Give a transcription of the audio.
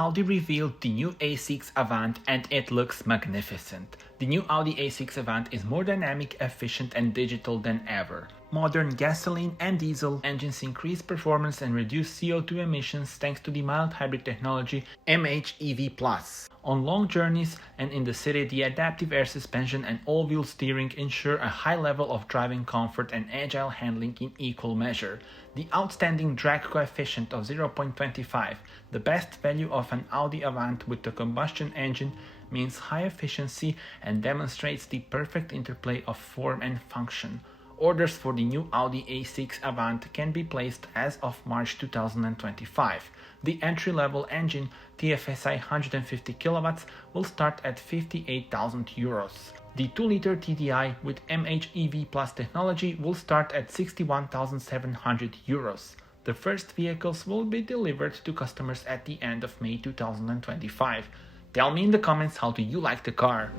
Audi revealed the new A6 Avant and it looks magnificent. The new Audi A6 Avant is more dynamic, efficient and digital than ever. Modern gasoline and diesel engines increase performance and reduce CO2 emissions thanks to the mild hybrid technology MHEV+. On long journeys and in the city, the adaptive air suspension and all-wheel steering ensure a high level of driving comfort and agile handling in equal measure. The outstanding drag coefficient of 0.25, the best value of an Audi Avant with a combustion engine, means high efficiency and demonstrates the perfect interplay of form and function. Orders for the new Audi A6 Avant can be placed as of March 2025. The entry-level engine, TFSI 150 kW, will start at €58,000. The 2-liter TDI with MHEV Plus technology will start at €61,700. The first vehicles will be delivered to customers at the end of May 2025. Tell me in the comments, how do you like the car?